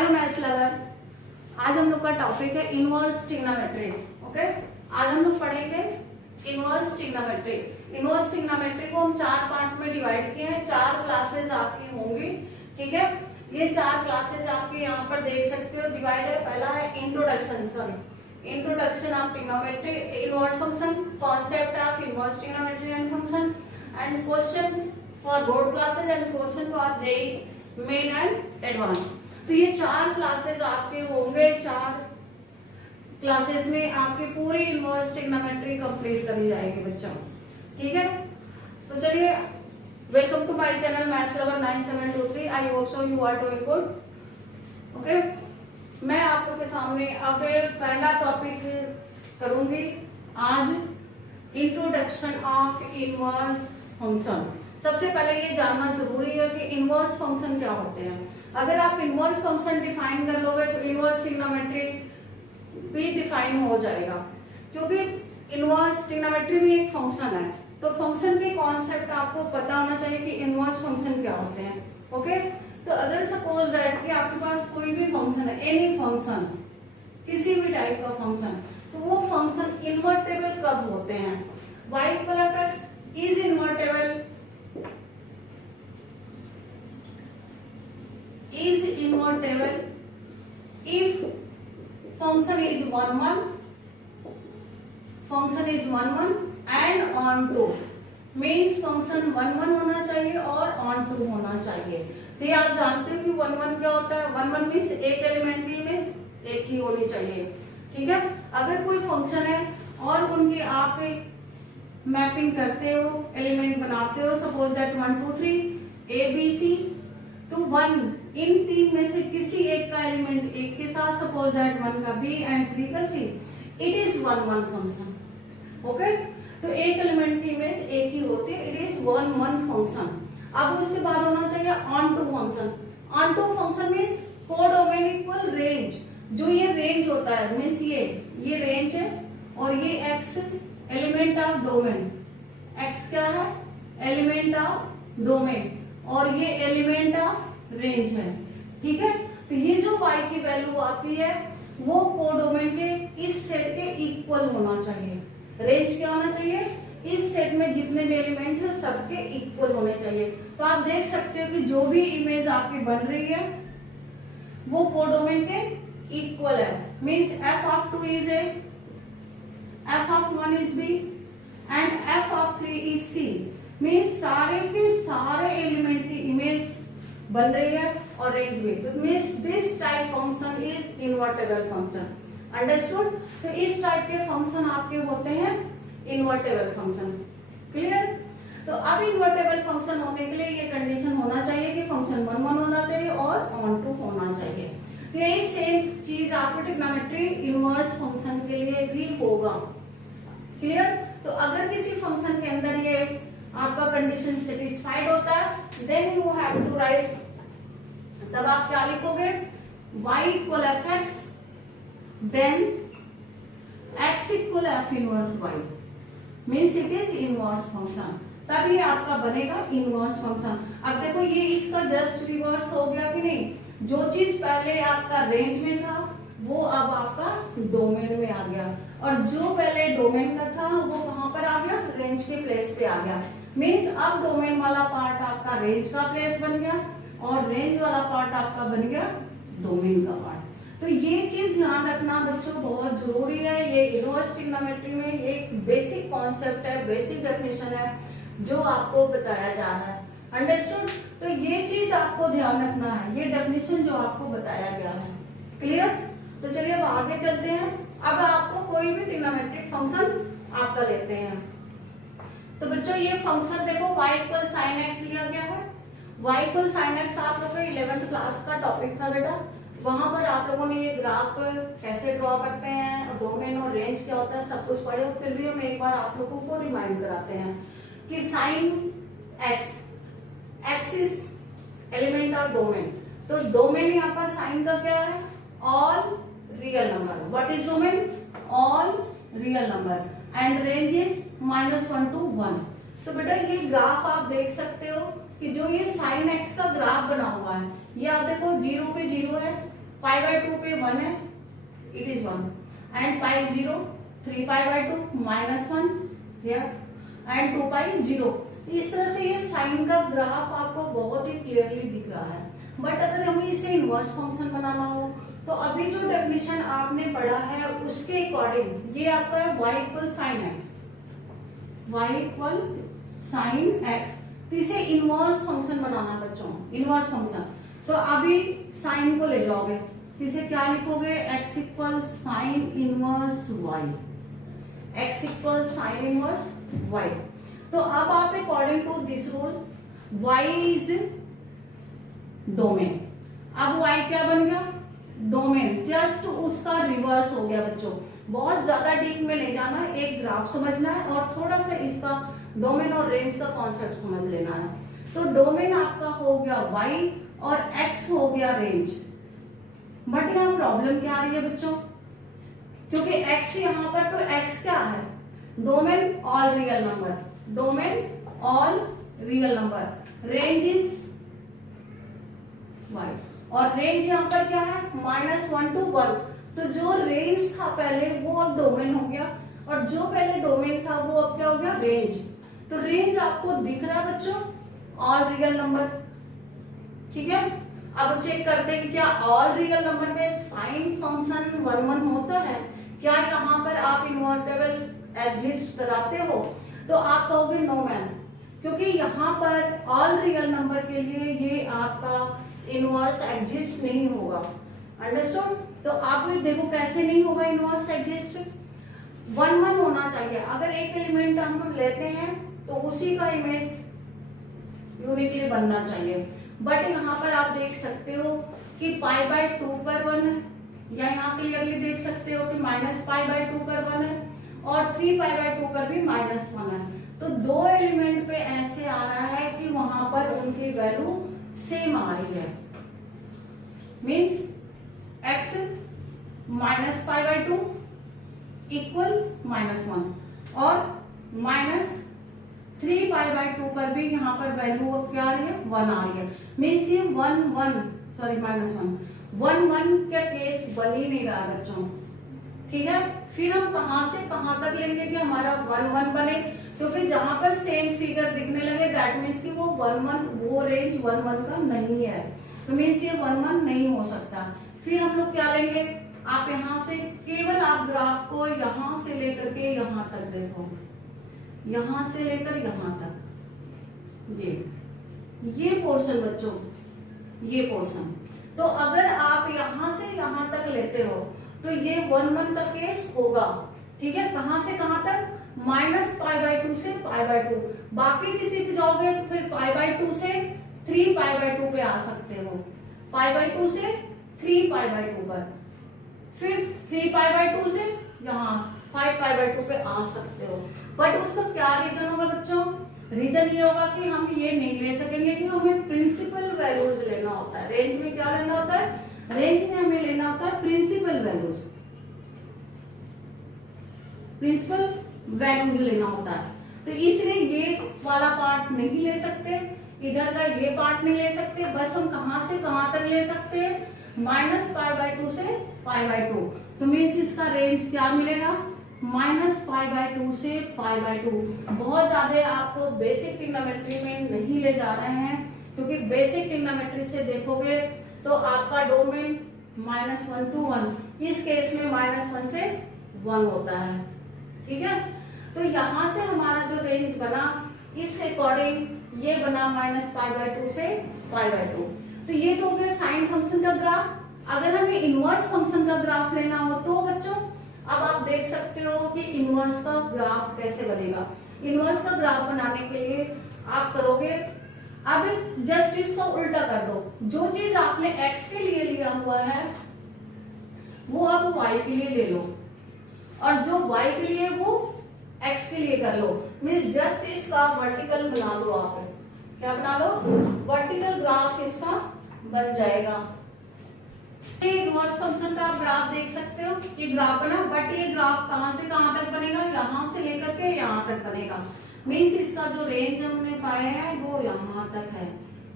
Hello maths lover, आज हम लोग का टॉपिक है इनवर्स ट्रिग्नोमेट्री। ओके, आज हम लोग पढ़ेंगे इनवर्स ट्रिग्नोमेट्री। इनवर्स ट्रिग्नोमेट्री को हम 4 पार्ट में डिवाइड किए हैं। 4 क्लासेस आपकी होंगी, ठीक है। ये 4 क्लासेस आपकी यहाँ पर देख सकते हो डिवाइड है। पहला है introduction of trigonometry, inverse function, concept of inverse trigonometry and function, and question for board classes and question for JEE main and advance. तो ये 4 क्लासेस आपके होंगे। 4 क्लासेस में आपकी पूरी इनवर्स ट्रिग्नोमेट्री कंप्लीट करी जाएगी बच्चों, ठीक है। तो चलिए, welcome to my channel maths lover 9723। I hope so you are doing good. Okay, मैं आपको के सामने अब पहला टॉपिक करूंगी आज, इंट्रोडक्शन ऑफ इनवर्स फंक्शन। सबसे पहले ये जानना जरूरी है कि इनवर्स फंक्शन क्या होते हैं। अगर आप इनवर्स फंक्शन डिफाइन कर लोगे तो इनवर्स ट्रिग्नोमेट्री भी डिफाइन हो जाएगा, क्योंकि इनवर्स ट्रिग्नोमेट्री भी एक फंक्शन है। तो फंक्शन के कॉन्सेप्ट आपको पता होना चाहिए कि इनवर्स फंक्शन क्या होते हैं। ओके, तो अगर सपोज दैट कि आपके पास कोई भी फंक्शन है, एनी फंक्शन, किसी भी टाइप का फंक्शन, तो वो फंक्शन इन्वर्टेबल कब होते हैं? y equal F x is invertible if function is 1 1 and on 2 means function 1 1 होना चाहिए और on 2 होना चाहिए। तो ये आप जानते हो कि 1 1 क्या होता है। 1 1 मीन्स एक एलिमेंट की इमेज एक ही होनी चाहिए, ठीक है। अगर कोई फंक्शन है और उनकी आप मैपिंग करते हो, एलिमेंट बनाते हो, suppose that 1 2 3 A B C, तो 1 इन 3 में से किसी एक का एलिमेंट एक के साथ, सपोज दैट 1 का बी एंड 3 का सी, इट इज 1 1 फंक्शन। ओके, तो एक एलिमेंट की इमेज एक ही होती है, इट इज 1 1 फंक्शन। अब उसके बाद होना चाहिए onto function. Onto function means codomain equal range. जो ये रेंज होता है मीन्स ये रेंज है और ये x element of domain, x क्या है? एलिमेंट ऑफ डोमेन, और ये एलिमेंट ऑफ रेंज है, ठीक है। तो ये जो y की वैल्यू आती है वो कोडोमेन के इस सेट के इक्वल होना चाहिए। रेंज क्या होना चाहिए? इस सेट में जितने भी एलिमेंट है सबके इक्वल होने चाहिए। तो आप देख सकते हो कि जो भी इमेज आपकी बन रही है वो कोडोमेन के इक्वल है। Means f of 2 is a, f of 1 is b and f of 3 is c। Means सारे के सारे एलिमेंट की इमेज बन रही है और रेंज भी। तो means this type function is invertible function. Understood? तो इस टाइप के फंक्शन आपके होते हैं इन्वर्टेबल फंक्शन। क्लियर? तो अब इन्वर्टेबल फंक्शन होने के लिए ये कंडीशन होना चाहिए कि फंक्शन 1 1 होना चाहिए और ऑन टू होना चाहिए। तो यही सेम चीज आपको ट्रिग्नोमेट्री इनवर्स फंक्शन के लिए भी होगा। क्लियर? तो अगर किसी फंक्शन के अंदर ये आपका कंडीशन सेटिस्फाइड होता है, then you have to write, तब आप क्या लिखोगे? y equal F X, then x equal F inverse y, means it is inverse function. तब ये आपका बनेगा इनवर्स फंक्शन। अब देखो ये इसका जस्ट रिवर्स हो गया कि नहीं? जो चीज पहले आपका रेंज में था वो अब आपका डोमेन में आ गया, और जो पहले डोमेन का था वो कहां पर आ गया? रेंज के प्लेस पे आ गया। मीन्स अब डोमेन वाला पार्ट आपका रेंज का प्लेस बन गया और रेंज वाला पार्ट आपका बन गया डोमेन का पार्ट। तो ये चीज ध्यान रखना बच्चों बहुत जरूरी है। ये इनवर्स ट्रिग्नोमेट्री में एक बेसिक कॉन्सेप्ट है, बेसिक डेफिनेशन है जो आपको बताया जा रहा है। अंडरस्टूड? तो ये चीज आपको ध्यान रखना है, ये डेफिनेशन जो आपको बताया गया है। क्लियर? तो चलिए अब आगे चलते हैं। अब आपको कोई भी ट्रिग्नोमेट्रिक फंक्शन आपका लेते हैं। तो बच्चों ये फंक्शन देखो y इक्वल साइन एक्स लिया गया है। y इक्वल साइन एक्स आप लोगों का 11th क्लास का टॉपिक था बेटा। वहां पर आप लोगों ने ये ग्राफ कैसे ड्रॉ करते हैं, डोमेन और रेंज क्या होता है, सब कुछ पढ़े हो। फिर भी हम एक बार आप लोगों को रिमाइंड कराते हैं कि sine x, x is element of domain. तो डोमेन यहाँ पर साइन का क्या है? All real number. What is domain? All real number. And range is -1 to 1। तो बेटा ये ग्राफ आप देख सकते हो कि जो ये साइन एक्स का ग्राफ बना हुआ है, ये आप देखो 0 पे 0 है, पाई बाय 2 पे 1 है, it is 1, and pi 0, 3 pi by 2 minus 1 here, and 2 पाई 0। इस तरह से ये साइन का ग्राफ आपको बहुत ही क्लियरली दिख रहा है। बट अगर हमें इसे इनवर्स फंक्शन बनाना हो तो अभी जो डेफिनेशन आपने पढ़ा है उसके अकॉर्डिंग ये आपका है y equal sine x, y equal sine x. तो इसे इनवर्स फंक्शन बनाना है बच्चों, इनवर्स फंक्शन। तो अभी साइन को ले जाओगे तो इसे क्या लिखोगे, x equal sine inverse y, x equal sine inverse y। तो अब आप according to this rule y is domain. अब y क्या बन गया, डोमेन, जस्ट उसका रिवर्स हो गया बच्चों। बहुत ज्यादा डीप में ले जाना है, एक ग्राफ समझना है और थोड़ा सा इसका डोमेन और रेंज का कॉन्सेप्ट समझ लेना है। तो डोमेन आपका हो गया y और x हो गया रेंज। बट यहाँ प्रॉब्लम क्या आ रही है बच्चों, क्योंकि x यहाँ पर, तो x क्या है, domain all real number, domain all real number, range is y, और रेंज यहाँ पर क्या है, -1 to 1। तो जो रेंज था पहले वो अब डोमेन हो गया, और जो पहले डोमेन था वो अब क्या हो गया, रेंज। तो रेंज आपको दिख रहा है बच्चों, ऑल रियल नंबर, ठीक है। अब चेक करते हैं कि क्या ऑल रियल नंबर में साइन फंक्शन 1 1 होता है, क्या यहाँ पर आप इन्वर्टेबल एग्जिस्ट कराते हो। तो आप कहोगे नो मैम, क्योंकि यहाँ पर ऑल रियल नंबर के लिए ये आपका इनवर्स एग्जिस्ट नहीं होगा। अंडरस्टूड। तो आप भी देखो कैसे नहीं होगा इनवर्स एग्जिस्ट, 1 1 होना चाहिए। अगर एक एलिमेंट हम लेते हैं तो उसी का इमेज यूनिकली बनना चाहिए। बट यहाँ पर आप देख सकते हो कि पाई बाय 2 पर 1 है, या यहाँ क्लियरली देख सकते हो कि माइनस पाई बाय 2 पर 1 है, और 3 पाई बाय 2 पर भी -1 है। तो दो एलिमेंट पे ऐसे आ रहा है कि वहां पर उनकी वैल्यू सेम आ रही है, means x minus pi by 2 equal -1, और -3 पाई बाय 2 पर भी यहाँ पर वैल्यू क्या आ रही है, 1 आ रही है। मीन्स ये 1 1 का केस बन ही नहीं रहा बच्चों, ठीक है। फिर हम कहां से कहां तक लेंगे कि हमारा 1 1 बने, क्योंकि जहां पर सेम फिगर दिखने लगे दैट मीन्स कि वो 1 1, वो रेंज 1 1 का नहीं है। तो मीन्स ये 1 1 नहीं हो सकता। फिर हम लोग क्या लेंगे, आप यहां से केवल आप ग्राफ को यहां से लेकर के यहां तक देखो, यहां से लेकर यहां तक, ये पोर्शन बच्चों, ये पोर्शन। तो अगर आप यहां से यहां तक लेते हो तो ये 1 1 का केस होगा, ठीक है। कहां से कहां तक, -π/2 से π/2। बाकी किसी पे जाओगे तो फिर π/2 से 3 π/2 पे आ सकते हो, π/2 से 3 π/2 पर, फिर 3 π/2 से यहाँ 5 π/2 पे आ सकते हो। बट उसका क्या रीजन होगा बच्चों, रीजन ये होगा कि हम ये नहीं ले सकेंगे कि हमें प्रिंसिपल वैल्यूज लेना होता है। रेंज में क्या लेना होता है, रेंज में हमें लेना होता है प्रिंसिपल वैल्यूज, प्रिंसिपल वैल्यूज लेना होता है। तो इसलिए ये वाला पार्ट नहीं ले सकते, इधर का ये पार्ट नहीं ले सकते। बस हम कहां से कहां तक ले सकते हैं, -π/2 से π/2। तो मीन्स इसका रेंज क्या मिलेगा, -π/2 से π/2। बहुत ज्यादा आपको बेसिक ट्रिग्नोमेट्री में नहीं ले जा रहे हैं, क्योंकि बेसिक ट्रिग्नोमेट्री से देखोगे तो आपका डोमेन -1 to 1, इस केस में -1 से 1 होता है, ठीक है। तो यहां से हमारा जो रेंज बना, इस अकॉर्डिंग ये बना -π/2 से π/2। तो ये तो हो गया साइन फंक्शन का ग्राफ। अगर हमें इनवर्स फंक्शन का ग्राफ लेना हो तो बच्चों अब आप देख सकते हो कि इनवर्स का ग्राफ कैसे बनेगा। इनवर्स का ग्राफ बनाने के लिए आप करोगे, अब जस्ट इसको उल्टा कर दो। जो चीज आपने x के लिए लिया हुआ है वो अब y के लिए ले लो, और जो y के लिए वो x के लिए कर लो। मीन्स जस्ट इसका वर्टिकल बना लो, आप क्या बना लो, वर्टिकल ग्राफ इसका बन जाएगा। इनवर्स फंक्शन का आप ग्राफ देख सकते हो, ये ग्राफ बना। बट ये ग्राफ कहां से कहां तक बनेगा, यहां से लेकर के यहां तक बनेगा। मीन्स इसका जो रेंज हमने पाया है वो यहां तक है,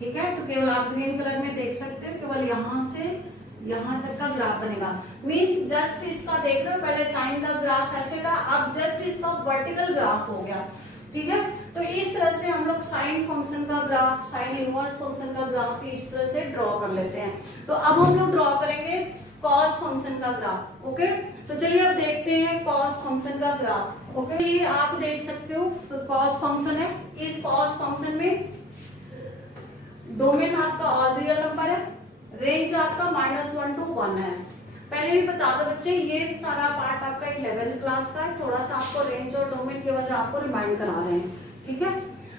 ठीक है। तो केवल आप ग्रीन कलर में देख सकते हो, केवल यहां से यहाँ तक का ग्राफ बनेगा। मीन्स जस्ट इसका देख रहे हो, पहले साइन का ग्राफ ऐसे था, अब जस्ट इसका वर्टिकल ग्राफ हो गया। ठीक है, तो इस तरह से हम लोग साइन फंक्शन का ग्राफ, साइन इनवर्स फंक्शन का ग्राफ इस तरह से ड्रॉ कर लेते हैं। तो अब हम लोग ड्रॉ करेंगे कॉस फंक्शन का ग्राफ। ओके, तो चलिए अब देखते हैं कॉस फंक्शन का ग्राफ। ओके, ये आप देख सकते हो तो कॉस फंक्शन है। इस कॉस फंक्शन में डोमेन आपका ऑल रियल नंबर है, रेंज आपका -1 to 1 है। पहले भी बता दो बच्चे, ये सारा पार्ट आपका 11th क्लास का है, थोड़ा सा आपको रेंज और डोमेन की वजह आपको रिमाइंड करा रहे हैं। ठीक है,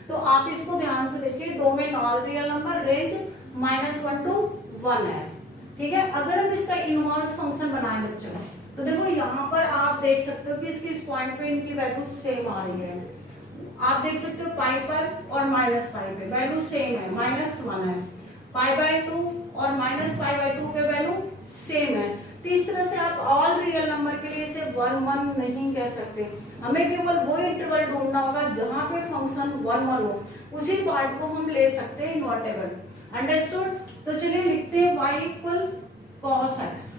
तो आप इसको ध्यान से देखिए, domain all real number, range -1 to 1 है। ठीक है, अगर हम इसका इनवर्स फंक्शन बनाए बच्चों, तो देखो यहाँ पर आप देख सकते हो कि इसकी पॉइंट पे इनकी वैल्यू सेम आ रही है। आप देख सकते हो पाई पर और -पाई पे वैल्यू सेम है, -1 है। π/2 और -π/2 पे वैल्यू सेम है। तो इस तरह से आप ऑल रियल नंबर के लिए इसे 1 नहीं कह सकते, हमें केवल वो इंटरवल ढूंढना होगा जहां पे फंक्शन 1 हो, उसी पार्ट को हम ले सकते हैं इनवर्टेबल। अंडरस्टूड? तो चलिए लिखते हैं y = cos x।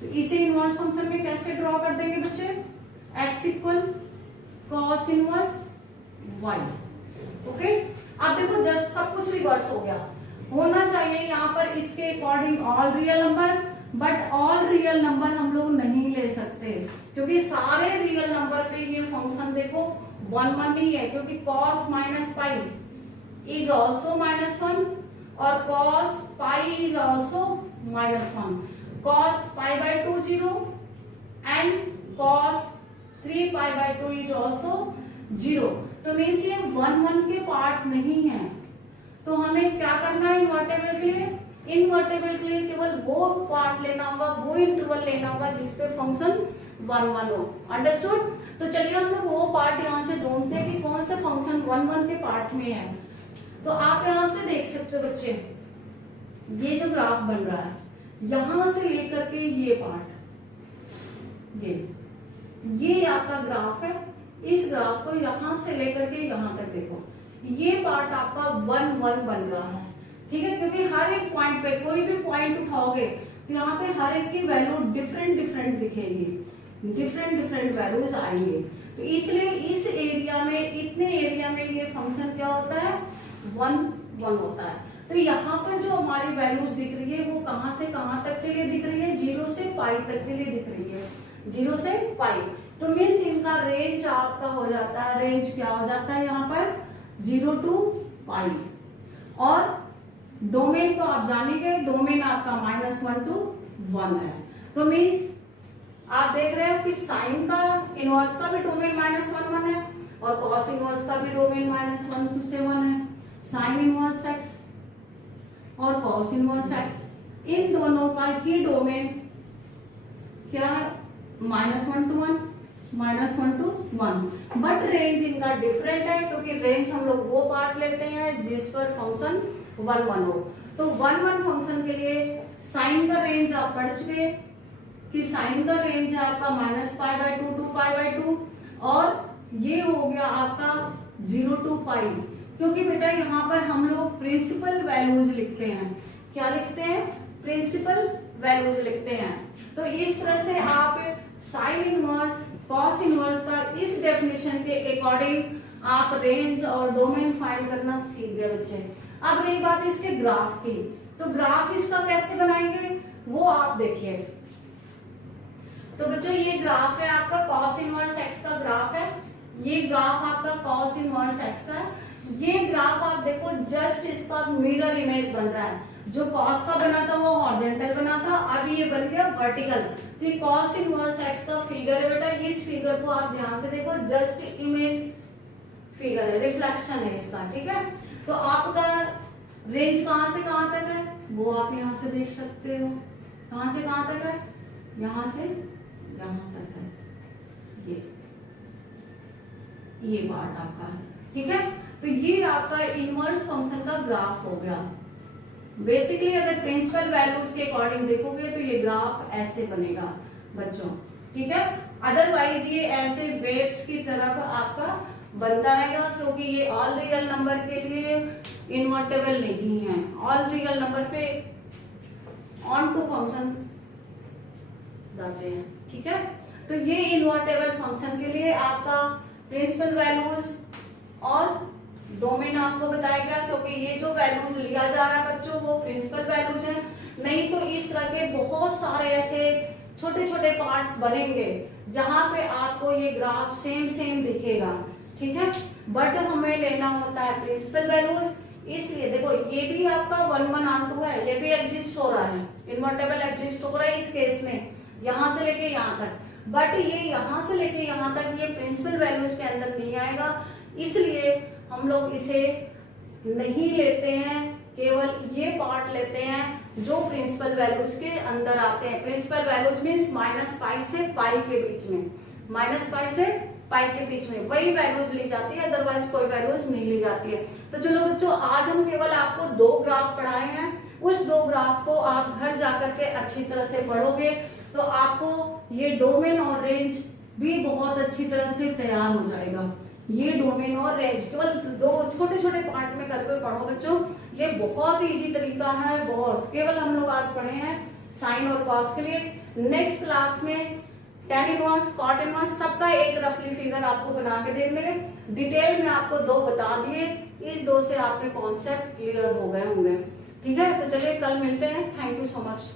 तो इसे इनवर्स फंक्शन में कैसे ड्रॉ कर देंगे बच्चे? x = cos inverse y। Okay, अब देखो जस्ट सब कुछ रिवर्स हो गया। होना चाहिए यहाँ पर इसके according all real number, but all real number हम लोग नहीं ले सकते क्योंकि सारे रियल नंबर पे ये फंक्शन देखो 1 ही है, क्योंकि cos -π इज ऑल्सो -1 और cos π is also -1। cos π/2 0 and cos 3π/2 is also 0। तो मीन्स ये 1 के पार्ट नहीं है। तो हमें क्या करना है इनवर्टेबल के लिए? इनवर्टेबल के लिए केवल वो पार्ट लेना होगा, वो इंटरवल लेना होगा जिसपे फंक्शन 1 हो। अंडरस्टूड? तो चलिए हम लोग वो पार्ट यहाँ से ढूंढते हैं कि कौन से फंक्शन 1 के पार्ट में है। तो आप यहाँ से देख सकते हो बच्चे, ये जो ग्राफ बन रहा है यहां से लेकर के ये पार्ट, ये आपका ग्राफ है। इस ग्राफ को यहां से लेकर के यहां तक देखो, ये पार्ट आपका 1 बन रहा है। ठीक है, क्योंकि हर एक पॉइंट पे कोई भी पॉइंट उठाओगे तो यहाँ पे हर एक की वैल्यू डिफरेंट दिखेगी, डिफरेंट वैल्यूज आएंगे। तो इसलिए इस एरिया में, इतने एरिया में ये फंक्शन क्या होता है? 1 होता है। तो यहाँ पर जो हमारी वैल्यूज दिख रही है वो कहाँ से कहाँ तक के लिए दिख रही है? 0 से π तक के लिए दिख रही है, 0 से π। तो मीन्स इनका रेंज आपका हो जाता है, रेंज क्या हो जाता है यहाँ पर? 0 to π। और डोमेन तो आप जानेंगे, डोमेन आपका -1 to 1 है। तो मीन्स आप देख रहे हो कि साइन का इनवर्स का भी डोमेन -1 है और कॉस इनवर्स का भी डोमेन -1 to 7 है। साइन इनवर्स x और कॉस इनवर्स x, इन दोनों का ही डोमेन क्या है? -1 to 1, -1 to 1। बट रेंज इनका डिफरेंट है, क्योंकि रेंज हम लोग वो पार्ट लेते हैं जिस पर फंक्शन 1 हो। तो 1 फंक्शन के लिए साइन का रेंज आप पढ़ चुके कि साइन का रेंज है आपका -π/2 to π/2 और ये हो गया आपका 0 to π। क्योंकि बेटा यहाँ पर हम लोग प्रिंसिपल वैल्यूज लिखते हैं। क्या लिखते हैं? प्रिंसिपल वैल्यूज लिखते हैं। तो इस तरह से आप साइन इनवर्स, कॉस इनवर्स का इस डेफिनेशन के अकॉर्डिंग आप रेंज और डोमेन फाइंड करना सीख गए बच्चे। अब रही बात इसके ग्राफ की, तो ग्राफ इसका कैसे बनाएंगे वो आप देखिए। तो बच्चों ये ग्राफ है आपका cos इनवर्स x का ग्राफ है, ये ग्राफ आपका cos इनवर्स x का है। ये ग्राफ आप देखो जस्ट इसका मिरर इमेज बन रहा है। जो cos का बना था वो हॉरिजॉन्टल बना था, अब ये बन गया वर्टिकल। तो ये cos इनवर्स x का फिगर है बेटा, इस फिगर को आप ध्यान से देखो, जस्ट इमेज फिगर है, रिफ्लेक्शन है इसका। ठीक है, तो आपका रेंज कहां से कहां तक है वो आप यहां से देख सकते हो। कहां से कहां तक है? यहां से यहां तक है, ये पार्ट आपका है। ठीक है, तो ये आपका इनवर्स फंक्शन का ग्राफ हो गया। बेसिकली अगर प्रिंसिपल वैल्यूज के अकॉर्डिंग देखोगे तो ये ग्राफ ऐसे बनेगा बच्चों। ठीक है, अदरवाइज ये ऐसे वेव्स की तरफ आपका बनता रहेगा, क्योंकि ये ऑल रियल नंबर के लिए इन्वर्टेबल नहीं है। ऑल रियल नंबर पे ऑन टू फंक्शन जाते हैं। ठीक है, तो ये इन्वर्टेबल फंक्शन के लिए आपका प्रिंसिपल वैल्यूज और डोमेन आपको बताया गया, क्योंकि ये जो वैल्यूज लिया जा रहा है बच्चों वो प्रिंसिपल वैल्यूज हैं। नहीं तो इस तरह के बहुत सारे ऐसे छोटे छोटे पार्ट्स बनेंगे जहां पे आपको ये ग्राफ सेम दिखेगा। ठीक है, बट हमें लेना होता है प्रिंसिपल वैल्यूज, इसलिए देखो ये भी आपका 1 1 ऑन 2 है, ये भी एग्जिस्ट हो रहा है, इन्वर्टेबल एग्जिस्ट हो रहा है इस केस में, यहां से लेके यहां तक, बट ये यहां से लेके यहां तक ये प्रिंसिपल वैल्यूज के अंदर नहीं आएगा, इसलिए हम लोग इसे नहीं लेते हैं, केवल ये पार्ट लेते हैं जो प्रिंसिपल वैल्यूज के अंदर आते हैं। प्रिंसिपल वैल्यूज मीन्स -π से π के बीच में, -π से π के बीच में वही वैल्यूज ली जाती है, अदरवाइज कोई वैल्यूज नहीं ली जाती है। तो चलो बच्चों, आज हम केवल आपको 2 ग्राफ पढ़ाए हैं, उस 2 ग्राफ को आप घर जाकर के अच्छी तरह से पढ़ोगे तो आपको ये डोमेन और रेंज भी बहुत अच्छी तरह से तैयार हो जाएगा। ये डोमेन और रेंज केवल 2 छोटे छोटे पार्ट में करके पढ़ो बच्चों, ये बहुत इजी तरीका है, बहुत, केवल हम लोग आज पढ़े हैं साइन और कॉस के लिए। नेक्स्ट क्लास में tan इनवर्स, cot इनवर्स सबका एक रफली फिगर आपको बना के दे देंगे, डिटेल में आपको 2 बता दिए, इस 2 से आपके कॉन्सेप्ट क्लियर हो गए होंगे। ठीक है, तो चलिए कल मिलते हैं, थैंक यू सो मच।